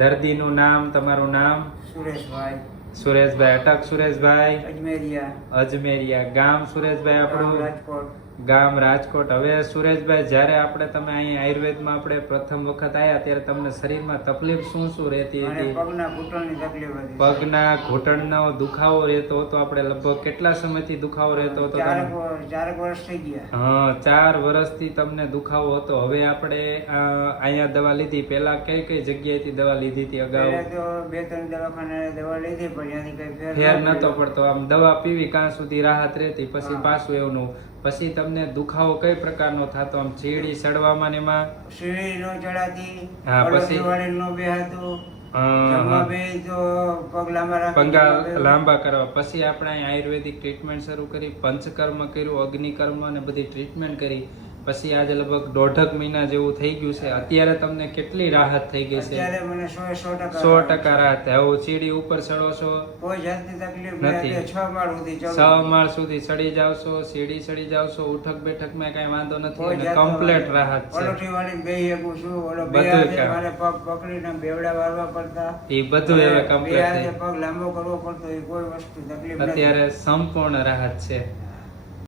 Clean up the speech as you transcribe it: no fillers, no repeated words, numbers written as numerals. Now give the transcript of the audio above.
દર્દીનું નામ, તમારું નામ? સુરેશભાઈ. સુરેશભાઈ. અટક સુરેશભાઈ. અજમેરિયા. અજમેરિયા. ગામ સુરેશભાઈ આપણું? રાજકોટ. ગામ રાજકોટ. હવે સુરેશભાઈ, જ્યારે તમે અહીં આયુર્વેદમાં પ્રથમ વખત આવ્યા ત્યારે તમને શરીરમાં તકલીફ શું શું રહેતી હતી? પગના ઘૂંટણની તકલીફ હતી. પગના ઘૂંટણનો દુખાવો રહેતો હતો. આપણે લગભગ કેટલા સમયથી દુખાવો રહેતો હતો? 4 વર્ષ થઈ ગયા. હા, 4 વર્ષથી તમને દુખાવો હતો. હવે આપણે અહીંયા દવા લીધી. પહેલા કઈ કઈ જગ્યાએથી દવા લીધી હતી અગાઉ? તો 2-3 દવાખાને દવા લીધી પણ ત્યાંથી કઈ ફેર નતો પડતો. આમ દવા પીવી કાં સુધી રાહત રહેતી, પછી પાછું એવું. પછી તમને દુખાવો કઈ પ્રકારનો થતો? આમ ચીડી સડવામાં ને એમાં? સીડી નો ચડાતી. હા, પછી નો બે હતું. પગ લાંબા કરવા. પછી આપણે અહીં આયુર્વેદિક ટ્રીટમેન્ટ શરૂ કરી, પંચકર્મ કર્યું, અગ્નિકર્મ અને બધી ટ્રીટમેન્ટ કરી. પછી આજે લગભગ 1.5 મહિના જેવું થઈ ગયું છે. અત્યારે તમને કેટલી રાહત થઈ ગઈ છે? અત્યારે મને 100% 100% રાહત. હવે સીડી ઉપર ચડો છો? કોઈ જાતની તકલીફ નથી. 6 માળ સુધી 6 માળ સુધી ચડી જાવ છો, સીડી ચડી જાવ છો, ઉઠક બેઠકમાં કઈ વાંધો નથી અને કમ્પ્લીટ રાહત છે. પલોઠી વાળી બેહી શકું છું. ઓલો બે બધું હાથે મારે પગ પકડીને બેવડા વાળવા પડતા. એ બધું હવે કમ્પ્લીટ બે હાથે પગ લાંબો કરવો પડતો. એ કોઈ વસ્તુ તકલીફ નથી. અત્યારે સંપૂર્ણ રાહત છે.